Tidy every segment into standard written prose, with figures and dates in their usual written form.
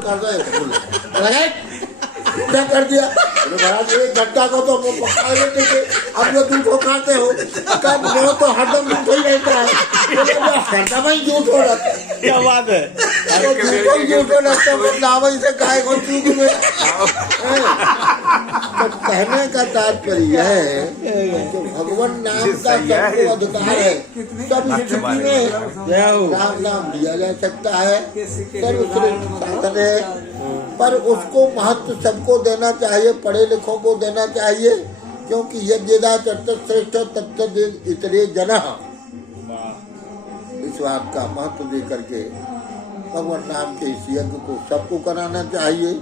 कर दे लगे क्या कर दिया। महाराज 1 घंटा को तो वो पका लेते थे, अब जो तुम को खाते हो कब वो तो हरदम झूठ ही रहता है, हरदम ही झूठ हो रहा है। क्या बात है। तो झूठ हो लगता है नाम ही से गाय को चूक में। तो कहने का तात्पर्य है कि भगवान नाम का सबको अधिकार है, सब स्थिति में राम नाम लिया जा सकता है, सर्वश्रेष्ठ साधन है। पर उसको महत्व सबको देना चाहिए, पढ़े लिखों को देना चाहिए, क्योंकि यद्यदा तत्श्रेष्ठ तत्त इतरे जना, इस बात का महत्व दे करके भगवान नाम के इस यज्ञ को सबको कराना चाहिए।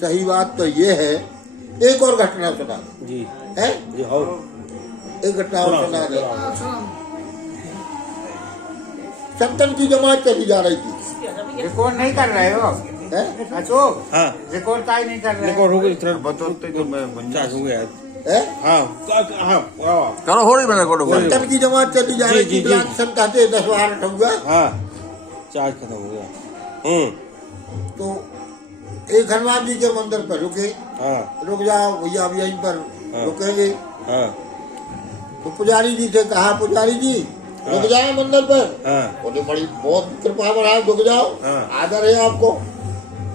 सही बात तो ये है। एक और घटना सुना जी है जी हो। एक घटना और सुना दे। संतन की जमात चली जा रही थी। रिकॉर्ड नहीं कर रहे हो अशोक? हाँ रिकॉर्ड का ही नहीं कर रहे रिकॉर्ड हो गई तुरंत बताते तो मैं चार्ज हो गया है? हाँ हाँ करो हो रही मैंने रिकॉर्ड हो गई। संतन की जमात चली जा रही थी, क्लास संत आते 10-12 हुआ। हाँ चार्ज खत्म हो गया। तो एक हनुमान जी के मंदिर पर रुके। हाँ रुक जाओ भैया, अब यहीं पर रुकेंगे। हाँ तो पुजारी जी से कहा, पुजारी जी रुक जाए मंदिर पर। हाँ बोले बड़ी बहुत कृपा महाराज, रुक जाओ, आदर है आपको।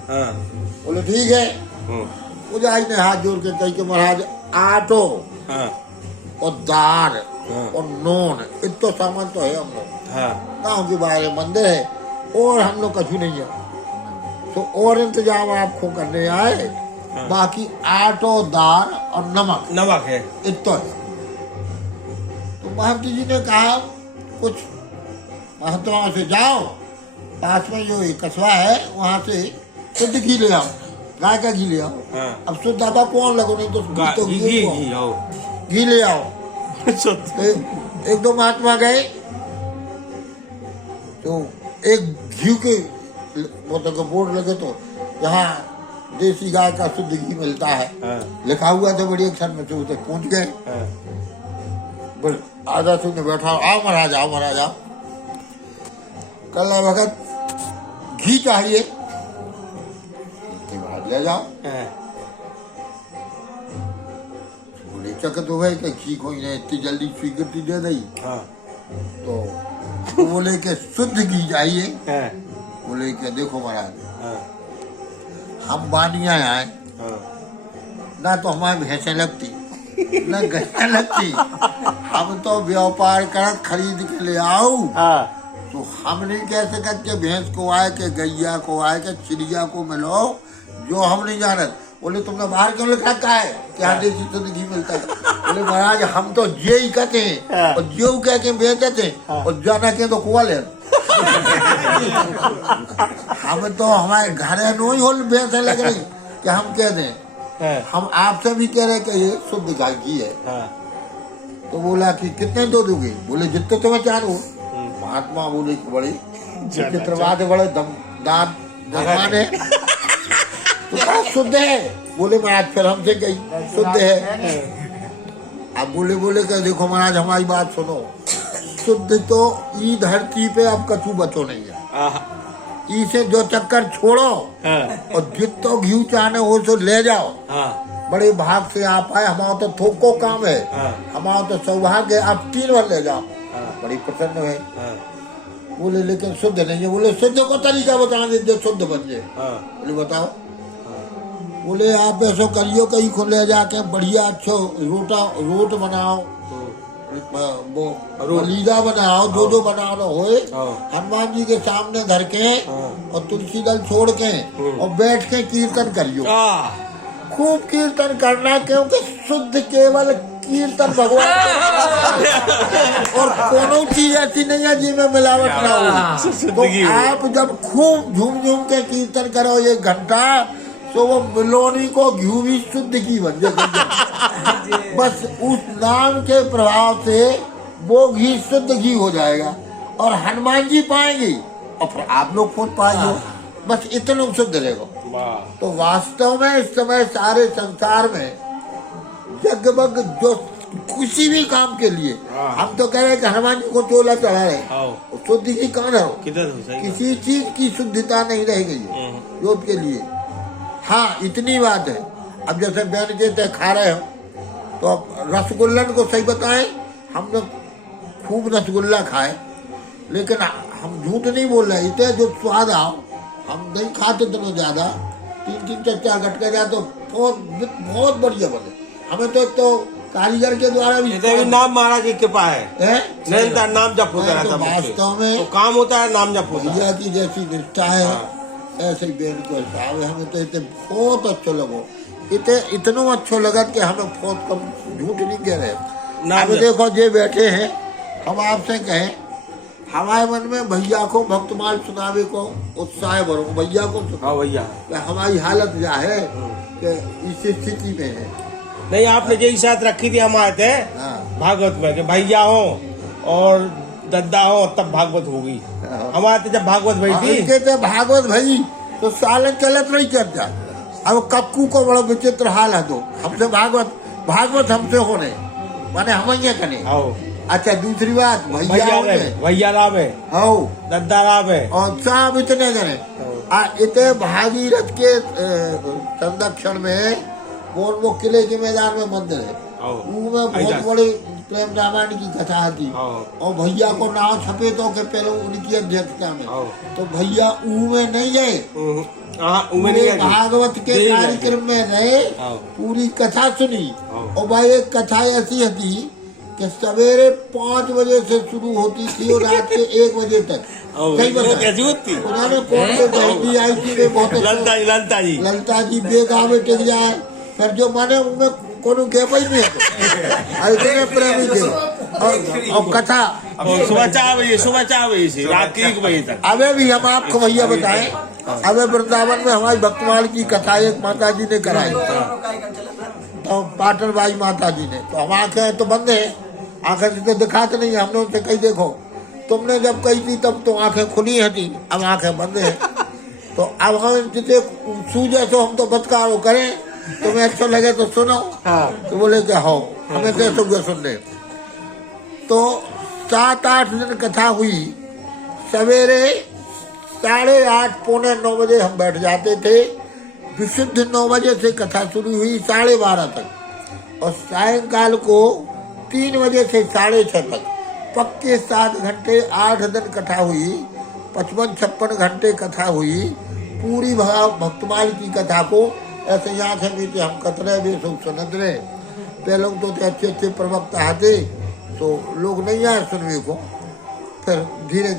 हाँ बोले ठीक है। पुजारी ने हाथ जोड़ के कही कि महाराज आटो हाँ और दाल और नून इतना सामान तो है हम लोग, हाँ गाँव के बाहर मंदिर है और हम लोग कछु नहीं है, तो और इंतजाम आपको करने आए। बाकी आटो दाल और नमक है इतना है। तो महंती जी ने कहा कुछ महंतों से जाओ, पास में जो कस्बा है वहाँ से शुद्ध घी ले आओ, गाय का घी ले आओ। हाँ। अब शुद्ध दबा कौन लगो, नहीं तो घी ले आओ। तो एक दो महात्मा गए, तो एक घी के मतलब बोर्ड लगे, तो यहाँ देसी गाय का शुद्ध घी मिलता है लिखा हुआ था बड़ी अक्षर में, तो तक पहुंच गए। बोल आजा सुनने बैठा, आओ महाराज आओ महाराज आओ। कल भगत घी चाहिए, ले जाओ। बोले चकत हो गए कि घी कोई नहीं इतनी जल्दी स्वीकृति दे दी। तो बोले कि शुद्ध घी चाहिए। बोले कि देखो महाराज, हम बानिया आए ना, तो हमारी भैंसें लगती न गैया लगती, हम तो व्यापार कर खरीद के ले आओ। तो हम नहीं कह सकते कि भैंस को आए कि गैया को आए कि चिड़िया को मिलो, जो हम नहीं जानत। बोले तुमने बाहर क्यों लिख रखा है कि यहाँ देसी शुद्ध घी मिलता है? बोले महाराज हम तो जे ही कहते हैं और जो कह के बेचते हैं और जाना के तो कुआ ले। हम तो हमारे घर नहीं हो भैंसे लग रही कि हम कह दें, हम आपसे भी कह रहे कि ये शुद्ध घी है। तो बोला कि कितने दो दोगे? बोले जितने तुम्हें चाहो। महात्मा बोले कि बड़ी चित्रवाद बड़े दमदार भगवान है, तो क्या शुद्ध है? बोले महाराज फिर हमसे कही शुद्ध है। अब बोले कि देखो महाराज हमारी बात सुनो, शुद्ध तो ई धरती पे अब कछु बचो नहीं है। इसे जो चक्कर छोड़ो और जितो घी चाहने हो तो ले जाओ। बड़े भाग से आप आए, हमारा तो थोको काम है, हमारा तो सौभाग्य, आप 3 बार ले जाओ। बड़ी प्रसन्न है। बोले लेकिन शुद्ध नहीं है। बोले शुद्ध को तरीका बताएंगे जो शुद्ध बन जाए। बोले बताओ। बोले आप ऐसा करियो, कहीं को ले जाके बढ़िया अच्छो रोट बनाओ, वो लीदा बनाओ, जो बनाओ ना होए, हनुमान जी के सामने धर के और तुलसी दल छोड़ के और बैठ के कीर्तन करियो। खूब कीर्तन करना, क्योंकि शुद्ध केवल कीर्तन भगवान और कोनो चीज ऐसी नहीं है जिसमें मिलावट ना हो। तो आप जब खूब झूम झूम के कीर्तन करो 1 घंटा, तो वो मिलोनी को घी भी शुद्ध घी बन जाए। बस उस नाम के प्रभाव से वो घी शुद्ध घी हो जाएगा और हनुमान जी पाएंगे और फिर आप लोग खुद पाएंगे। बस इतना शुद्ध रहेगा। तो वास्तव में इस समय सारे संसार में जगमग जो किसी भी काम के लिए। हाँ। हम तो कह रहे हैं कि हनुमान जी को चोला चढ़ा रहे, आओ शुद्धि की कहाँ रहो, किधर हो सही किसी चीज की शुद्धता नहीं रह गई है योग के लिए। हाँ इतनी बात है, अब जैसे बहन के तय खा रहे हो तो अब रसगुल्लन को सही बताएं, हमने खूब रसगुल्ला खाए, लेकिन हम झूठ नहीं बोल रहे, इतने जो स्वाद आओ हम नहीं खाते इतना ज्यादा, 3-3 4 गटका जाए तो बहुत बहुत बढ़िया बने। हमें तो कारीगर के द्वारा भी ये नाम महाराज की कृपा है, है? निरंतर नाम जप होता रहता तो मुझसे। वास्तव में तो काम होता है, नाम जप होता है। भैया की जैसी निष्ठा है हाँ। ऐसे ही बेन को हिसाब है। हमें तो इतने बहुत अच्छा लगो, इतना अच्छा लगा कि हमें बहुत कम झूठ नहीं कह रहे। नाम अब देखो जे बैठे हैं, हम आपसे कहें हमारे मन में भैया को भक्तमाल सुनावे को उत्साह भरो, भैया को सुनाओ। हाँ भैया, हमारी हालत क्या है कि इस स्थिति में है। नहीं आपने यही साथ रखी थी हमारे थे हाँ। भागवत में कि भैया हो और दद्दा हो तब भागवत होगी। हमारे थे जब भागवत भई थी, इनके तो भागवत भाई तो सालन चलत नहीं चर्चा। अब कक्कू को बड़ा विचित्र हाल है, तो हमसे भागवत हमसे होने माने हम ये कने। आओ अच्छा दूसरी बात भैया राम है, हो दद्दा राम है, और सब इतने जने इतने भागीरथ के संरक्षण में वो किले के मैदान में मंदिर है, उसमें बहुत बड़ी प्रेम रामायण की कथा थी। और भैया को नाव छपे तो के पहले उनकी अध्यक्षता में, तो भैया में नहीं गए, भागवत के कार्यक्रम में रहे, पूरी कथा सुनी। और भाई एक कथा ऐसी थी कि सवेरे 5 बजे से शुरू होती थी और रात के 1 बजे तक। सही बता उन्होंने कौन से दहली आई थी, बहुत ललता जी बेगावे टिक जाए, फिर जो माने उनमें कोनो कह पाई नहीं है, इतने प्रेमी थे। और कथा सुबह 4 बजे से रात के 1 बजे तक। अबे भी हम आपको भैया बताएं, अबे वृंदावन में हमारी भक्तमाल की कथा एक माता जी ने कराई, तो पाटन बाई माता जी ने, तो हम आंखें तो बंद है, आंखें से तो दिखाते नहीं, हमने उनसे कही देखो तुमने जब कही थी तब तो आंखें खुली है थी, अब आंखें बंद है। तो अब हम जिसे सूझे तो हम तो बतकारो करें, तुम्हें अच्छा लगे तो सुनो। तो बोले क्या हो, हमें कैसे हुए सुनने। तो 7-8 दिन कथा हुई, सवेरे 8:30 पौने 9 बजे हम बैठ जाते थे, विशुद्ध 9 बजे से कथा शुरू हुई 12:30 तक, और सायंकाल को 3 बजे से 6:30 तक पक्के 7 घंटे 8 दिन कथा हुई, 55-56 घंटे कथा हुई। पूरी भक्तमाल की कथा को ऐसे यहाँ से भी हम कतरे भी सब सुनत रहे। पहले तो अच्छे प्रवक्ता आते तो लोग नहीं आए सुनने को, फिर धीरे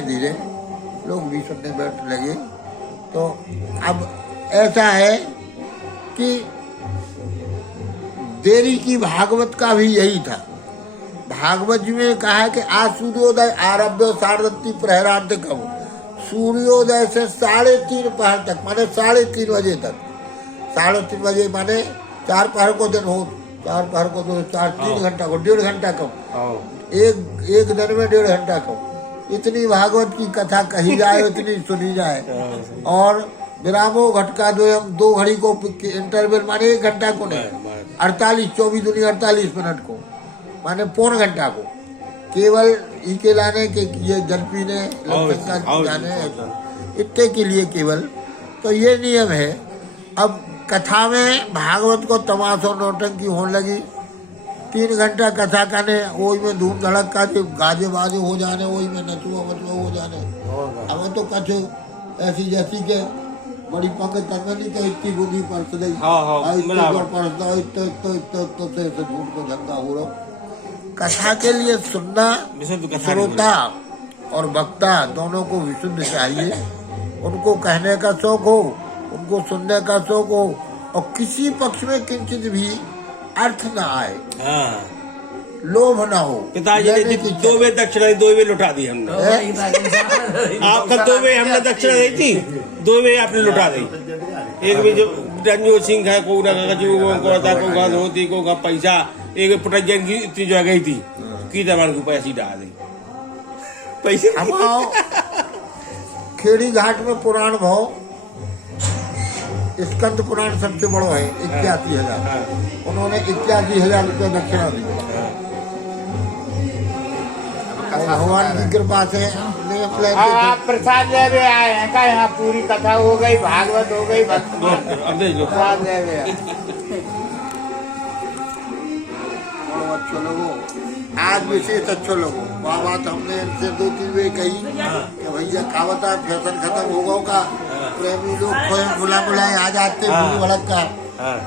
धीरे लोग भी सुनने बैठ लगे। तो अब ऐसा है कि देरी की भागवत का भी यही था। भागवत जी में कहा है कि आज सूर्योदय आरभ्य सार्धत्ती प्रहरांत कब, सूर्योदय से 3:30 पहर तक माने 3:30 बजे तक, 3:30 बजे माने 4 पहर को दिन हो, 4 पहर को तो 3 घंटा को 1.5 घंटा कम, एक दिन में 1.5 घंटा कम। इतनी भागवत की कथा कही जाए उतनी सुनी जाए। और विरामो घटका जो हम 2 घड़ी को इंटरवल माने 1 घंटा को नहीं, 24 दूनी 48 मिनट को माने 1.25 घंटा को, केवल इके लाने के ये जल पीने जाने इतने के लिए केवल। तो ये नियम है। अब कथा में भागवत को तमाशा नौटंकी होने लगी, 3 घंटा कथा करने, वही में धूम धड़क का गाजे बाजे हो जाने, वही में नचुआ मचुआ हो जाने। अब तो कछु ऐसी जैसी के बड़ी पंखत तक नहीं तो इतनी बुद्धि परस गई, इतने झूठ को धंधा हो रहा। कथा के लिए सुनना श्रोता और वक्ता दोनों को विशुद्ध चाहिए, उनको कहने का शौक हो, उनको सुनने का शौक हो, और किसी पक्ष में किंचित भी अर्थ ना आए, लोभ ना हो। पिताजी ने 2 वे दक्षिणा 2 वे लुटा दी हमने, आपका 2 वे हमने दक्षिणा दी थी, 2 वे आपने लुटा दी। एक भी जो रंजोत सिंह है को धोती को पैसा, एक पुटजन की इतनी जो गई थी की जमान को पैसे डाल दी पैसे। खेड़ी घाट में पुराण भाव स्कंद पुराण सबसे बड़ा है 81,000। उन्होंने 81,000 रुपये दक्षिणा दी। और भगवान की कृपा से आप प्रसाद लेवे आए हैं का? यहाँ पूरी कथा हो गई, भागवत हो गई, प्रसाद लेवे आए। अच्छे लोगों, आज विशेष अच्छे लोगों, बाबा तो हमने इनसे 2-3 बार कही कि भैया खावता फैशन खत्म होगा का, प्रेमी लोग बुलाए आ जाते भीड़ भड़क का।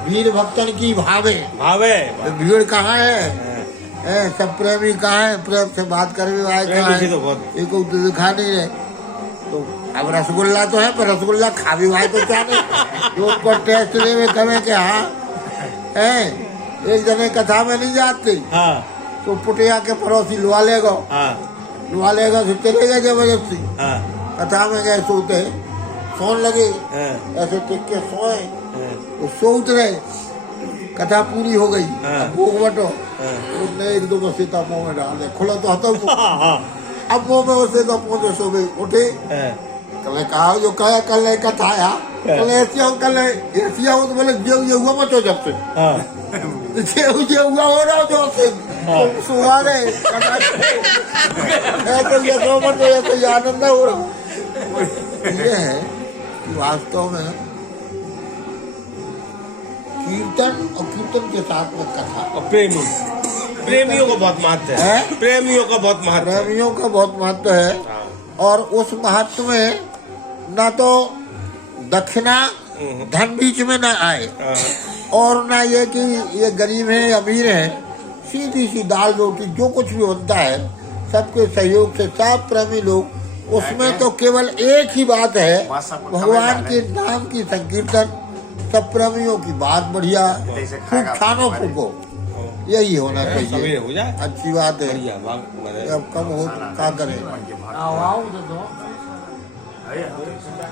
भीड़ भक्तन की भावे भावे भीड़ कहाँ है? सब प्रेमी कहाँ है? प्रेम से बात करने आए कहाँ है? एक को दिखा नहीं रहे। तो अब रसगुल्ला तो है, पर रसगुल्ला खा भी भाई तो क्या नहीं जो उनको टेस्ट ले में कहे कि हाँ है। एक जने कथा में नहीं जाते तो पुटिया के पड़ोसी लुआ लेगा तो चले गए जबरदस्ती। कथा में गए सोते सोन लगे ऐसे टिक के सोए तो सो उतरे, कथा पूरी हो गई। भूख बटो उसने 1-2 को सीता मुंह में डाल दे, खुला तो हता अब मुंह में उसे तो पहुंचे सोबे उठे। कल कहा जो कहा कल कथा आया कल ऐसी हो तो बोले ये हुआ मचो जब से ये हुआ हो रहा जो से सुहा रहे तो ये सो मत ये तो आनंद हो रहा। ये है कि वास्तव में कीर्तन और कीर्तन के साथ में कथा और प्रेमियों का बहुत महत्व है। प्रेमियों का बहुत महत्व है। प्रेमियों का बहुत महत्व है। और उस महत्व में ना तो दक्षिणा धन बीच में ना आए और ना ये कि ये गरीब है अमीर है, सीधी सी दाल रोटी जो कुछ भी होता है सबके सहयोग से सब प्रेमी लोग, उसमें तो केवल एक ही बात है भगवान के नाम की संकीर्तन, सब प्रेमियों की बात बढ़िया खूब खानो फूको, यही होना चाहिए। अच्छी बात है। अब कम हो क्या करें।